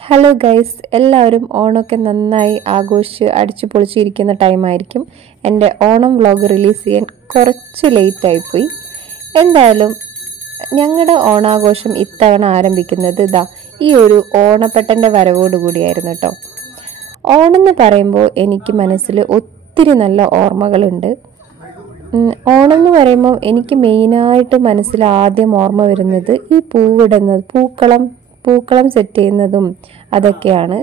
Hello guys, എല്ലാവരും ഓണമൊക്കെ നന്നായി ആഘോഷിച്ച് അടിച്ചു പൊളിച്ചിരിക്കുന്ന ടൈമായിരിക്കും. എൻ്റെ ഓണം വ്ളോഗ് റിലീസ് ചെയ്യാൻ കുറച്ച് ലേറ്റായിപ്പോയി. എന്തായാലും ഞങ്ങളുടെ ഓണാഘോഷം ഇത്തവണ ആരംഭിക്കുന്നത് ഈ ഒരു ഓണപ്പെട്ടൻ്റെ വരവോടുകൂടിയായിരുന്നു കേട്ടോ. ഓണം എന്ന് പറയുമ്പോൾ എനിക്ക് മനസ്സിൽ ഒത്തിരി നല്ല ഓർമ്മകളുണ്ട്. ഓണം എന്ന് പറയുമ്പോൾ എനിക്ക് മെയിനായിട്ട് മനസ്സിൽ ആദ്യം ഓർമ്മ വരുന്നത് ഈ പൂവിടുന്നത്, പൂക്കളം സെറ്റ് ചെയ്യുന്നതും അതൊക്കെയാണ്.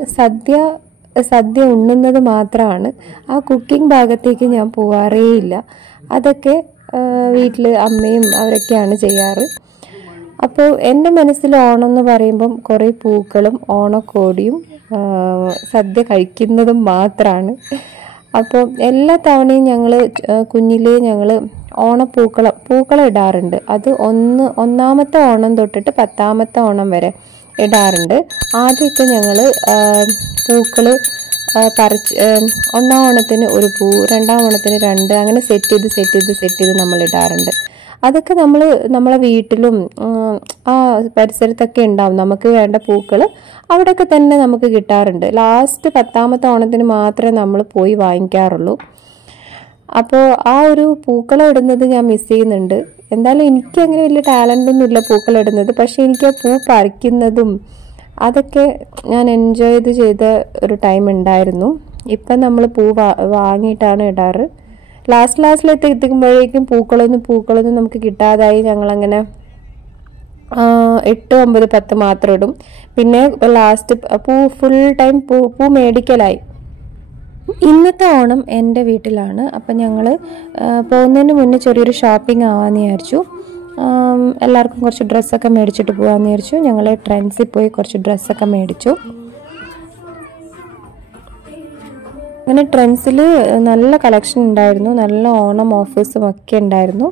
സദ്യ ഉണ്ണുന്നത് മാത്രമാണ്. ആ കുക്കിംഗ് ഭാഗത്തേക്ക് ഞാൻ പോവാറേയില്ല. അതൊക്കെ വീട്ടിൽ അമ്മയും അവരൊക്കെയാണ് ചെയ്യാറ്. അപ്പോൾ എൻ്റെ മനസ്സിൽ ഓണം എന്ന് പറയുമ്പം കുറേ പൂക്കളും ഓണക്കോടിയും സദ്യ കഴിക്കുന്നതും മാത്രമാണ്. അപ്പോൾ എല്ലാ തവണയും ഞങ്ങൾ പൂക്കളം ഇടാറുണ്ട്. അത് ഒന്നാമത്തെ ഓണം തൊട്ടിട്ട് 10ാമത്തെ ഓണം വരെ ഇടാറുണ്ട്. ആദ്യമൊക്കെ ഞങ്ങൾ പൂക്കൾ പറിച്ച് ഒന്നാം ഓണത്തിന് ഒരു പൂ, 2ാം ഓണത്തിന് 2, അങ്ങനെ സെറ്റ് ചെയ്ത് നമ്മൾ ഇടാറുണ്ട്. അതൊക്കെ നമ്മളെ വീട്ടിലും ആ പരിസരത്തൊക്കെ ഉണ്ടാവും. നമുക്ക് വേണ്ട പൂക്കൾ അവിടെയൊക്കെ തന്നെ നമുക്ക് കിട്ടാറുണ്ട്. ലാസ്റ്റ് 10ാമത്തെ ഓണത്തിന് മാത്രമേ നമ്മൾ പോയി വാങ്ങിക്കാറുള്ളൂ. അപ്പോൾ ആ ഒരു പൂക്കളം ഇടുന്നത് ഞാൻ മിസ് ചെയ്യുന്നുണ്ട്. എന്തായാലും എനിക്ക് അങ്ങനെ വലിയ ടാലൻ്റൊന്നും ഇല്ല പൂക്കളം ഇടുന്നത്. പക്ഷെ എനിക്ക് ആ പൂ പറിക്കുന്നതും അതൊക്കെ ഞാൻ എൻജോയ് ചെയ്ത ഒരു ടൈം ഉണ്ടായിരുന്നു. ഇപ്പം നമ്മൾ പൂ വാങ്ങിയിട്ടാണ് ഇടാറ്. ലാസ്റ്റിലേക്ക് എത്തിക്കുമ്പോഴേക്കും പൂക്കളൊന്നും നമുക്ക് കിട്ടാതായി. ഞങ്ങളങ്ങനെ 8, 9, 10 മാത്രം ഇടും. പിന്നെ ലാസ്റ്റ് ഫുൾ ടൈം പൂ മേടിക്കലായി. ഇന്നത്തെ ഓണം എൻ്റെ വീട്ടിലാണ്. അപ്പം ഞങ്ങൾ പോകുന്നതിന് മുന്നേ ചെറിയൊരു ഷോപ്പിംഗ് ആവാമെന്ന് വിചാരിച്ചു. എല്ലാവർക്കും കുറച്ച് ഡ്രസ്സൊക്കെ മേടിച്ചിട്ട് പോകാമെന്ന് വിചാരിച്ചു. ഞങ്ങൾ ട്രെൻഡ്സിൽ പോയി കുറച്ച് ഡ്രസ്സൊക്കെ മേടിച്ചു. അങ്ങനെ ട്രെൻഡ്സിൽ നല്ല കളക്ഷൻ ഉണ്ടായിരുന്നു. നല്ല ഓണം ഓഫേഴ്സും ഒക്കെ ഉണ്ടായിരുന്നു.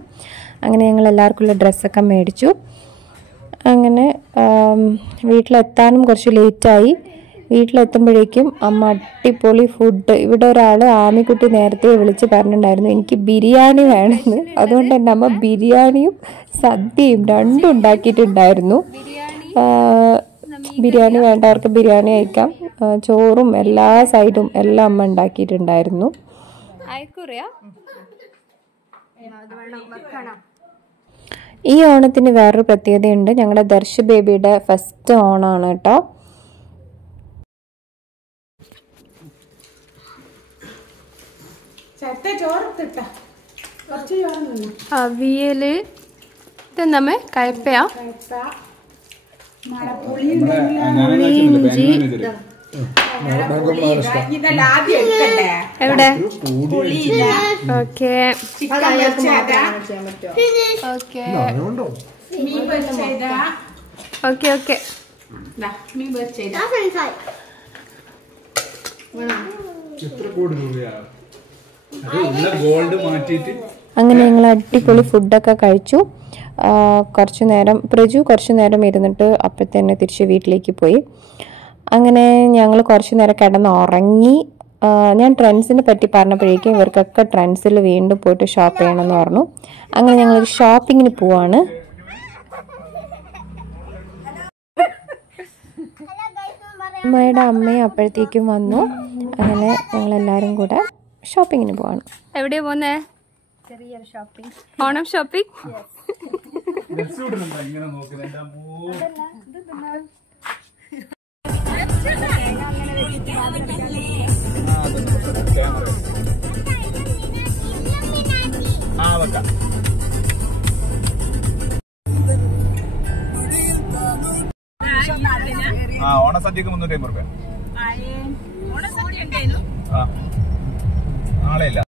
അങ്ങനെ ഞങ്ങൾ എല്ലാവർക്കുള്ള ഡ്രസ്സൊക്കെ മേടിച്ചു. അങ്ങനെ വീട്ടിലെത്താനും കുറച്ച് ലേറ്റായി. വീട്ടിലെത്തുമ്പോഴേക്കും അമ്മ അടിപൊളി ഫുഡ്, ഇവിടെ ഒരാൾ ആമിക്കുട്ടി നേരത്തെ വിളിച്ച് പറഞ്ഞിട്ടുണ്ടായിരുന്നു എനിക്ക് ബിരിയാണി വേണമെന്ന്. അതുകൊണ്ട് എൻ്റെ അമ്മ ബിരിയാണിയും സദ്യയും രണ്ടും ഉണ്ടാക്കിയിട്ടുണ്ടായിരുന്നു. ബിരിയാണി വേണ്ടവർക്ക് ബിരിയാണി കഴിക്കാം. ചോറും എല്ലാ സൈഡും എല്ലാം അമ്മ ഉണ്ടാക്കിയിട്ടുണ്ടായിരുന്നു. ഈ ഓണത്തിന് വേറൊരു പ്രത്യേകതയുണ്ട്. ഞങ്ങളുടെ ദർശ് ബേബിയുടെ ഫസ്റ്റ് ഓണമാണ് കേട്ടോ. അവിയല്, ഇതെന്താ കയപ്പയാ, ഇഞ്ചി, എവിടെ ഓക്കെ അങ്ങനെ ഞങ്ങൾ അടിപൊളി ഫുഡൊക്കെ കഴിച്ചു. കുറച്ചു നേരം ഇരുന്നിട്ട് അപ്പോഴത്തന്നെ തിരിച്ച് വീട്ടിലേക്ക് പോയി. അങ്ങനെ ഞങ്ങൾ കുറച്ചു നേരം കിടന്നുറങ്ങി. ഞാൻ ട്രെൻഡ്സിനെ പറ്റി പറഞ്ഞപ്പോഴേക്കും ഇവർക്കൊക്കെ ട്രെൻഡ്സിൽ വീണ്ടും പോയിട്ട് ഷോപ്പ് ചെയ്യണമെന്ന് പറഞ്ഞു. അങ്ങനെ ഞങ്ങളൊരു ഷോപ്പിങ്ങിന് പോവാണ്. അമ്മയുടെ അമ്മയും അപ്പോഴത്തേക്കും വന്നു. അങ്ങനെ ഞങ്ങളെല്ലാവരും കൂടെ ഷോപ്പിങ്ങിന് പോവാണ്. എവിടെയാ പോകുന്നേ? ചെറിയൊരു ഷോപ്പിംഗ്, ഓണം ഷോപ്പിംഗ്. ഓണസദ്യക്ക് 350 രൂപ. നാളെ ഇല്ല.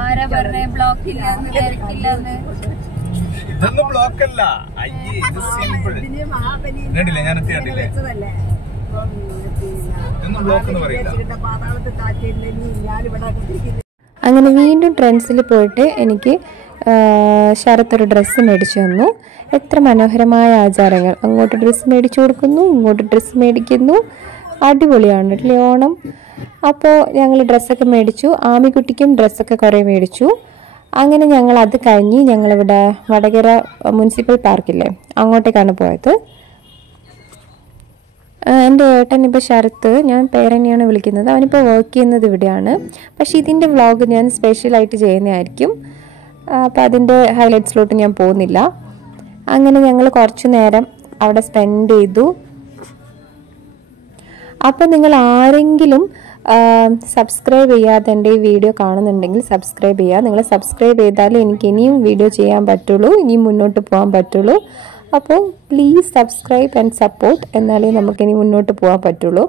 ആരാ പറഞ്ഞേ ബ്ലോക്കില്ലാന്ന്, തിരക്കില്ലാന്ന്? ഇതൊന്നും ബ്ലോക്കല്ല. അയ്യേ, ഇത് സിമ്പിൾ. കണ്ടില്ലേ, ഞാൻ എത്തിയിട്ടില്ലേ? ഇതൊന്നും ബ്ലോക്ക് എന്ന് പറയില്ല. അങ്ങനെ വീണ്ടും ട്രെൻഡ്സിൽ പോയിട്ട് എനിക്ക് ശരത്തൊരു ഡ്രസ്സ് മേടിച്ചു തന്നു. എത്ര മനോഹരമായ ആചാരങ്ങൾ! അങ്ങോട്ട് ഡ്രസ്സ് മേടിച്ചു കൊടുക്കുന്നു, ഇങ്ങോട്ട് ഡ്രസ്സ് മേടിക്കുന്നു. അടിപൊളിയാണ് അല്ലേ ഓണം. അപ്പോൾ ഞങ്ങൾ ഡ്രസ്സൊക്കെ മേടിച്ചു. ആമിക്കുട്ടിക്കും ഡ്രസ്സൊക്കെ കുറേ മേടിച്ചു. അങ്ങനെ ഞങ്ങൾ അത് കഴിഞ്ഞ് ഞങ്ങളിവിടെ വടകര മുനിസിപ്പൽ പാർക്കില്ലേ, അങ്ങോട്ടേക്കാണ് പോയത്. എൻ്റെ ഏട്ടൻ ഇപ്പോൾ ശരത്ത്, ഞാൻ പേരനെയാണ് വിളിക്കുന്നത്, അവനിപ്പോൾ വർക്ക് ചെയ്യുന്നത് ഇവിടെയാണ്. പക്ഷേ ഇതിൻ്റെ വ്ളോഗ് ഞാൻ സ്പെഷ്യലായിട്ട് ചെയ്യുന്നതായിരിക്കും. അപ്പോൾ അതിൻ്റെ ഹൈലൈറ്റ്സിലോട്ട് ഞാൻ പോകുന്നില്ല. അങ്ങനെ ഞങ്ങൾ കുറച്ച് നേരം അവിടെ സ്പെൻഡ് ചെയ്തു. അപ്പോൾ നിങ്ങൾ ആരെങ്കിലും സബ്സ്ക്രൈബ് ചെയ്യാതെ എൻ്റെ ഈ വീഡിയോ കാണുന്നുണ്ടെങ്കിൽ സബ്സ്ക്രൈബ് ചെയ്യുക. നിങ്ങൾ സബ്സ്ക്രൈബ് ചെയ്താലേ എനിക്ക് ഇനിയും വീഡിയോ ചെയ്യാൻ പറ്റുള്ളൂ, ഇനിയും മുന്നോട്ട് പോകാൻ പറ്റുള്ളൂ. അപ്പോൾ പ്ലീസ് സബ്സ്ക്രൈബ് ആൻഡ് സപ്പോർട്ട്, എന്നാലേ നമുക്കിനി മുന്നോട്ട് പോകാൻ പറ്റുള്ളൂ.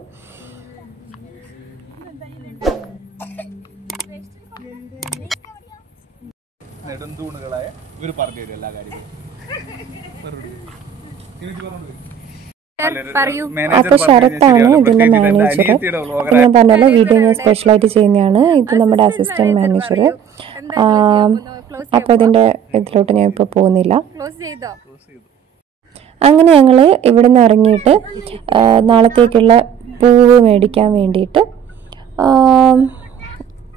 നെടുന്തൂണുകളായ ഇവർ പറഞ്ഞു തരും എല്ലാ കാര്യങ്ങളും. അപ്പോൾ ശരത്താണ് ഇതിൻ്റെ മാനേജർ. ഞാൻ പറഞ്ഞല്ലോ വീഡിയോ ഞാൻ സ്പെഷ്യലായിട്ട് ചെയ്യുന്നതാണ്. ഇത് നമ്മുടെ അസിസ്റ്റന്റ് മാനേജർ. അപ്പോൾ ഇതിൻ്റെ ഇതിലോട്ട് ഞാൻ ഇപ്പോൾ പോകുന്നില്ല. അങ്ങനെ ഞങ്ങൾ ഇവിടെ നിന്ന് ഇറങ്ങിയിട്ട് നാളത്തേക്കുള്ള പൂവ് മേടിക്കാൻ വേണ്ടിയിട്ട്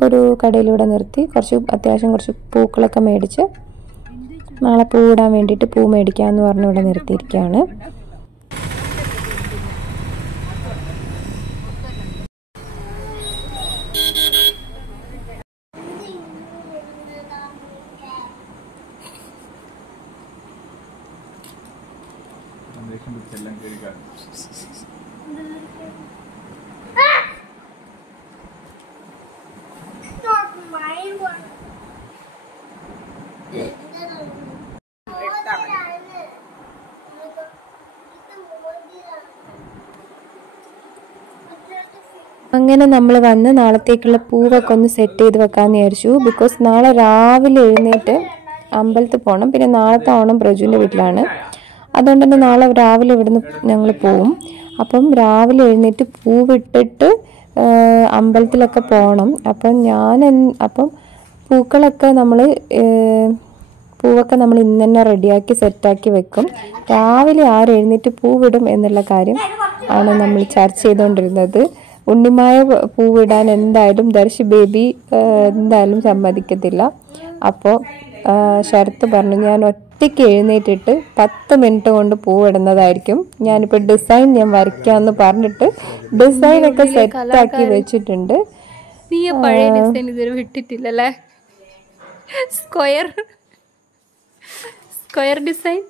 ഒരു കടയിലൂടെ നിർത്തി അത്യാവശ്യം കുറച്ച് പൂക്കളൊക്കെ മേടിച്ച് നാളെ പൂവിടാൻ വേണ്ടിയിട്ട് പൂ മേടിക്കാമെന്ന് പറഞ്ഞ് ഇവിടെ നിർത്തിയിരിക്കുകയാണ്. അങ്ങനെ നമ്മൾ വന്ന് നാളത്തേക്കുള്ള പൂവൊക്കെ ഒന്ന് സെറ്റ് ചെയ്ത് വെക്കാമെന്ന് വിചാരിച്ചു. ബിക്കോസ് നാളെ രാവിലെ എഴുന്നേറ്റ് അമ്പലത്തിൽ പോകണം. പിന്നെ നാളത്തെ ഓണം പ്രജുവിൻ്റെ വീട്ടിലാണ്. അതുകൊണ്ട് തന്നെ നാളെ രാവിലെ ഇവിടുന്ന് ഞങ്ങൾ പോവും. അപ്പം രാവിലെ എഴുന്നേറ്റ് പൂവിട്ടിട്ട് അമ്പലത്തിലൊക്കെ പോകണം. അപ്പം പൂവൊക്കെ നമ്മൾ ഇന്ന് തന്നെ റെഡിയാക്കി സെറ്റാക്കി വെക്കും. രാവിലെ എഴുന്നേറ്റ് പൂവിടും എന്നുള്ള കാര്യം ആണ് നമ്മൾ ചർച്ച ചെയ്തുകൊണ്ടിരുന്നത്. ഉണ്ണിമായ പൂവിടാൻ എന്തായാലും ദർശി ബേബി എന്തായാലും സമ്മതിക്കത്തില്ല. അപ്പോൾ ശരത്ത് പറഞ്ഞു, ഞാൻ ഒറ്റയ്ക്ക് എഴുന്നേറ്റിട്ട് 10 മിനിറ്റ് കൊണ്ട് പൂവിടുന്നതായിരിക്കും. ഞാനിപ്പോൾ ഡിസൈൻ ഞാൻ വരയ്ക്കാമെന്ന് പറഞ്ഞിട്ട് ഡിസൈനൊക്കെ സെറ്റാക്കി വെച്ചിട്ടുണ്ട്. പഴയ ഡിസൈൻ ഇതുവരെ വിട്ടിട്ടില്ലല്ലേ? Square design.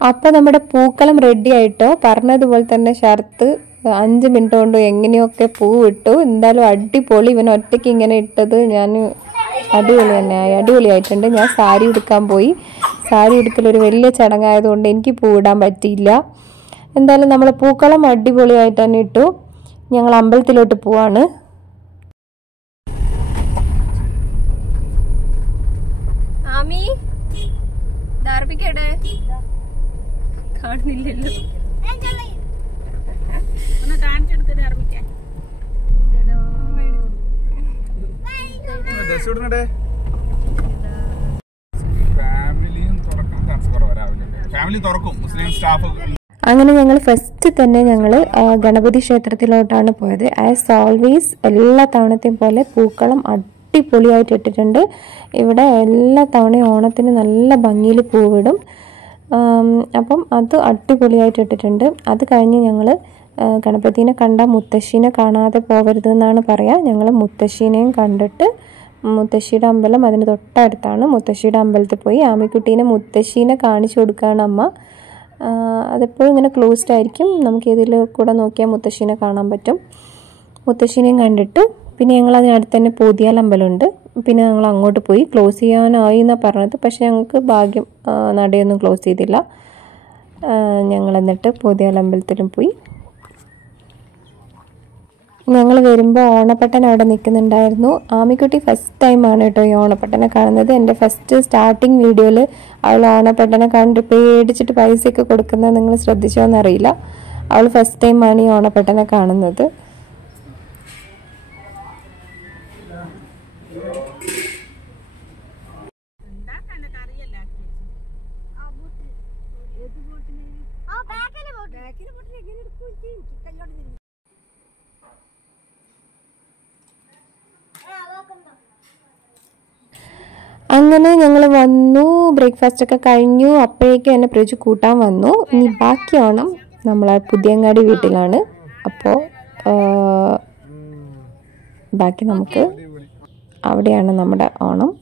അപ്പോൾ നമ്മുടെ പൂക്കളം റെഡി ആയിട്ടോ. പറഞ്ഞതുപോലെ തന്നെ ശരത്ത് 5 മിനിറ്റ് കൊണ്ട് എങ്ങനെയൊക്കെ പൂവിട്ടു. എന്തായാലും അടിപൊളി. ഇവൻ ഒറ്റയ്ക്ക് ഇങ്ങനെ ഇട്ടത് ഞാൻ അടിപൊളിയായിട്ടുണ്ട്. ഞാൻ സാരി ഉടുക്കാൻ പോയി. സാരി ഉടുക്കലൊരു വലിയ ചടങ്ങായതുകൊണ്ട് എനിക്ക് പൂവിടാൻ പറ്റിയില്ല. എന്തായാലും നമ്മൾ പൂക്കളം അടിപൊളിയായിട്ട് തന്നെ ഇട്ടു. ഞങ്ങൾ അമ്പലത്തിലോട്ട് പോവാണ്. കാണുന്നില്ലല്ലോ. അങ്ങനെ ഞങ്ങൾ ഫസ്റ്റ് തന്നെ ഗണപതി ക്ഷേത്രത്തിലോട്ടാണ് പോയത്. ആസ് ഓൾവേസ് എല്ലാ തവണത്തെയും പോലെ പൂക്കളം അടിപൊളിയായിട്ട് ഇട്ടിട്ടുണ്ട്. ഇവിടെ എല്ലാ തവണയും ഓണത്തിന് നല്ല ഭംഗിയിൽ പൂവിടും. അപ്പം അത് അടിപൊളിയായിട്ട് ഇട്ടിട്ടുണ്ട്. അത് കഴിഞ്ഞ് ഞങ്ങൾ ഗണപതിനെ കണ്ട മുത്തശ്ശീനെ കാണാതെ പോകരുതെന്നാണ് പറയുക. ഞങ്ങൾ മുത്തശ്ശീനെയും കണ്ടിട്ട് മുത്തശ്ശിയുടെ അമ്പലം അതിന് തൊട്ടടുത്താണ്. മുത്തശ്ശിയുടെ അമ്പലത്തിൽ പോയി ആമിക്കുട്ടീനെ മുത്തശ്ശീനെ കാണിച്ചു കൊടുക്കുകയാണ് അമ്മ. അതെപ്പോഴും ഇങ്ങനെ ക്ലോസ്ഡ് ആയിരിക്കും. നമുക്ക് ഇതിൽ കൂടെ നോക്കിയാൽ മുത്തശ്ശീനെ കാണാൻ പറ്റും. മുത്തശ്ശീനെയും കണ്ടിട്ട് പിന്നെ ഞങ്ങൾ അതിനടുത്ത് തന്നെ പോതിയാൽ അമ്പലമുണ്ട്. പിന്നെ ഞങ്ങൾ അങ്ങോട്ട് പോയി. ക്ലോസ് ചെയ്യാനായി എന്നാണ് പറഞ്ഞത്. പക്ഷേ ഞങ്ങൾക്ക് ഭാഗ്യം നടയൊന്നും ക്ലോസ് ചെയ്തില്ല. ഞങ്ങൾ എന്നിട്ട് പോതിയാൽ അമ്പലത്തിലും പോയി. ഞങ്ങൾ വരുമ്പോൾ ഓണപ്പട്ടൻ അവിടെ നിൽക്കുന്നുണ്ടായിരുന്നു. ആമിക്കുട്ടി ഫസ്റ്റ് ടൈമാണ് കേട്ടോ ഈ ഓണപ്പട്ടനെ കാണുന്നത്. എൻ്റെ ഫസ്റ്റ് സ്റ്റാർട്ടിങ് വീഡിയോയിൽ അവൾ ഓണപ്പട്ടനെ കണ്ട് പേടിച്ചിട്ട് പൈസയൊക്കെ കൊടുക്കുന്നത് നിങ്ങൾ ശ്രദ്ധിച്ചോന്നറിയില്ല. അവൾ ഫസ്റ്റ് ടൈമാണ് ഈ ഓണപ്പട്ടനെ കാണുന്നത്. അങ്ങനെ ഞങ്ങൾ വന്നു, ബ്രേക്ക്ഫാസ്റ്റ് ഒക്കെ കഴിഞ്ഞു. അപ്പോഴേക്കും എന്നെ പ്രജു കൂട്ടാൻ വന്നു. ഇനി ബാക്കി ഓണം നമ്മളെ പുതിയങ്ങാടി വീട്ടിലാണ്. അപ്പോൾ ബാക്കി നമുക്ക് അവിടെയാണ് നമ്മുടെ ഓണം.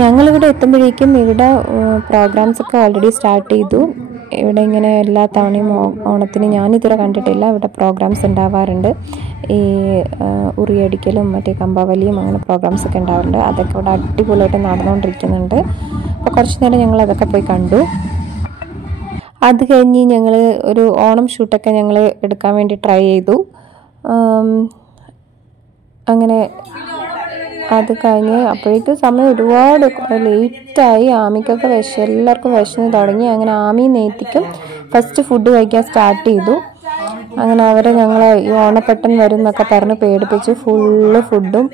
ഞങ്ങളിവിടെ എത്തുമ്പോഴേക്കും ഇവിടെ പ്രോഗ്രാംസ് ഒക്കെ ഓൾറെഡി സ്റ്റാർട്ട് ചെയ്തു. ഇവിടെ ഇങ്ങനെ എല്ലാ തവണയും ഓണത്തിന് ഞാനിതുവരെ കണ്ടിട്ടില്ല, ഇവിടെ പ്രോഗ്രാംസ് ഉണ്ടാവാറുണ്ട്. ഈ ഉറിയടിക്കലും മറ്റേ കമ്പാവലിയും അങ്ങനെ പ്രോഗ്രാംസ് ഒക്കെ ഉണ്ടാവാറുണ്ട്. അതൊക്കെ ഇവിടെ അടിപൊളിയായിട്ട് നടന്നുകൊണ്ടിരിക്കുന്നുണ്ട്. അപ്പോൾ കുറച്ച് നേരം ഞങ്ങൾ അതൊക്കെ പോയി കണ്ടു. അത് കഴിഞ്ഞ് ഞങ്ങൾ ഒരു ഓണം ഷൂട്ടൊക്കെ ഞങ്ങൾ എടുക്കാൻ വേണ്ടി ട്രൈ ചെയ്തു. അങ്ങനെ അത് കഴിഞ്ഞ് അപ്പോഴേക്കും സമയം ഒരുപാട് ലേറ്റായി. ആമിക്കൊക്കെ എല്ലാവർക്കും വിശന്ന് തുടങ്ങി. അങ്ങനെ ആമി നേത്തിക്കും ഫസ്റ്റ് ഫുഡ് കഴിക്കാൻ സ്റ്റാർട്ട് ചെയ്തു. അങ്ങനെ അവരെ ഞങ്ങൾ ഈ ഓണപ്പെട്ടൻ വരും എന്നൊക്കെ പറഞ്ഞ് പേടിപ്പിച്ചു. ഫുള്ള് ഫുഡും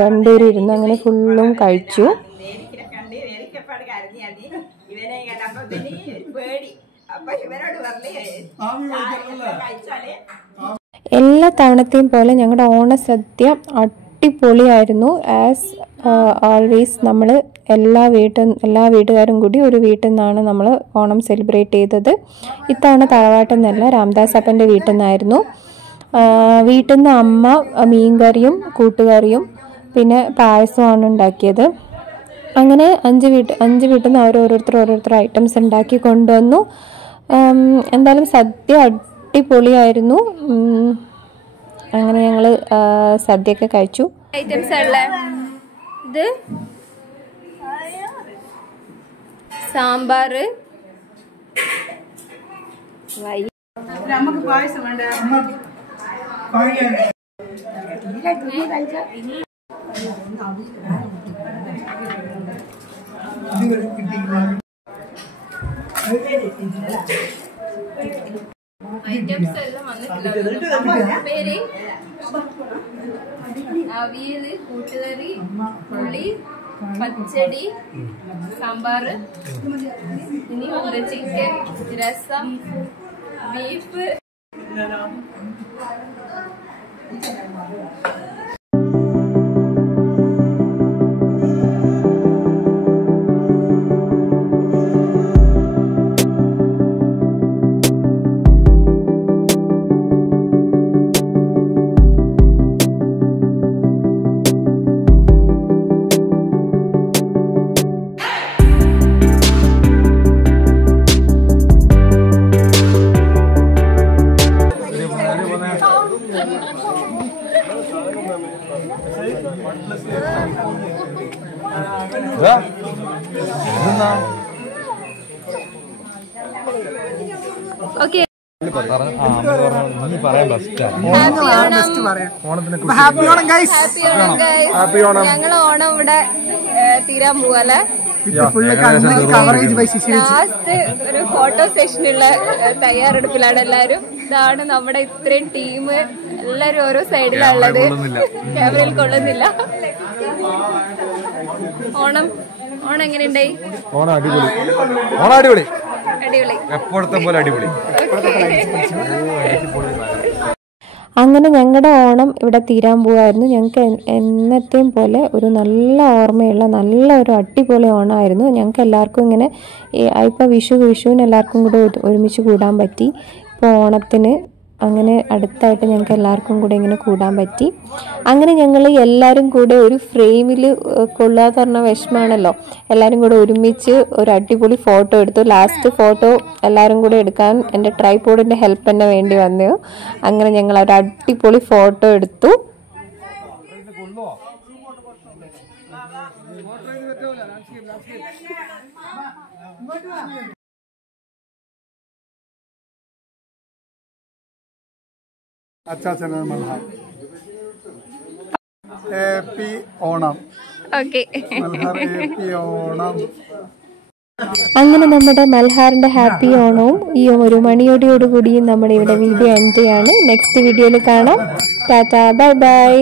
രണ്ടുപേരും ഇരുന്ന് അങ്ങനെ ഫുള്ളും കഴിച്ചു. എല്ലാ തവണത്തെയും പോലെ ഞങ്ങളുടെ ഓണസദ്യ അടിപൊളിയായിരുന്നു. ആസ് ഓൾവേസ് നമ്മൾ എല്ലാ വീട്ടുകാരും കൂടി ഒരു വീട്ടിൽ നിന്നാണ് നമ്മൾ ഓണം സെലിബ്രേറ്റ് ചെയ്തത്. ഇത്തവണ തറവാട്ടിൽ നിന്നല്ല, രാംദാസ് അപ്പൻ്റെ വീട്ടിൽ നിന്നായിരുന്നു. വീട്ടിൽ നിന്ന് അമ്മ മീൻകറിയും കൂട്ടുകറിയും പിന്നെ പായസമാണ് ഉണ്ടാക്കിയത്. അങ്ങനെ അഞ്ച് വീട്ടിൽ നിന്ന് ഓരോരുത്തർ ഐറ്റംസ് ഉണ്ടാക്കി കൊണ്ടുവന്നു. എന്തായാലും സദ്യ അടിപൊളിയായിരുന്നു. അങ്ങനെ ഞങ്ങൾ സദ്യയൊക്കെ കഴിച്ചു. ഐറ്റംസ് ഉള്ള ഇത് സാമ്പാർ, ഐറ്റംസ് എല്ലാം വന്നിട്ടില്ല. പേര് അവിയല്, കൂട്ടുകറി, പുളി, പച്ചടി, സാമ്പാർ, ഇനി ചിക്കൻ, രസം, ബീഫ്. ഓക്കെ, ഞങ്ങൾ ഓണം ഇവിടെ തീരാൻ പോവല്ലേ. ലാസ്റ്റ് ഒരു ഫോട്ടോ സെഷനുള്ള തയ്യാറെടുപ്പിലാണ് എല്ലാരും. ഇതാണ് നമ്മുടെ ഇത്രയും ടീം. എല്ലാരും ഓരോ സൈഡിലാണുള്ളത്, ക്യാമറയിൽ കൊള്ളുന്നില്ല. ഓണം എങ്ങനെയുണ്ടായി? ഓണം അടിപൊളി, ഓണം അടിപൊളി, അടിപൊളി, എപ്പോഴത്തെ പോലെ അടിപൊളി. അങ്ങനെ ഞങ്ങളുടെ ഓണം ഇവിടെ തീരാൻ പോവായിരുന്നു. ഞങ്ങൾക്ക് എന്നത്തെയും പോലെ ഒരു നല്ല ഓർമ്മയുള്ള നല്ല ഒരു അടിപൊളി ഓണമായിരുന്നു. ഞങ്ങൾക്ക് എല്ലാവർക്കും ഇങ്ങനെ ഇപ്പോൾ വിഷുവിന് എല്ലാവർക്കും കൂടെ ഒരുമിച്ച് കൂടാൻ പറ്റി. ഇപ്പോൾ ഓണത്തിന് അങ്ങനെ അടുത്തായിട്ട് ഞങ്ങൾക്ക് എല്ലാവർക്കും കൂടെ ഇങ്ങനെ കൂടാൻ പറ്റി. അങ്ങനെ ഞങ്ങൾ എല്ലാവരും കൂടെ ഒരു ഫ്രെയിമിൽ കൊള്ളുക പറഞ്ഞ വിഷമമാണല്ലോ. എല്ലാവരും കൂടെ ഒരുമിച്ച് ഒരു അടിപൊളി ഫോട്ടോ എടുത്തു. ലാസ്റ്റ് ഫോട്ടോ എല്ലാവരും കൂടെ എടുക്കാൻ എൻ്റെ ട്രൈപോഡിൻ്റെ ഹെൽപ്പ് തന്നെ വേണ്ടി വന്നു. അങ്ങനെ ഞങ്ങൾ ഒരു അടിപൊളി ഫോട്ടോ എടുത്തു. അച്ചാച്ചനാണ് Malhar. Happy Onam. Okay, happy Onam. അങ്ങനെ നമ്മുടെ മൽഹാറിന്റെ ഹാപ്പി ഓണവും ഈ ഒരു മണിയോടിയോടുകൂടിയും നമ്മുടെ ഇവിടെ വീഡിയോ എൻഡ് ചെയ്യാണ്. നെക്സ്റ്റ് വീഡിയോയിൽ കാണാം. Tata, bye bye.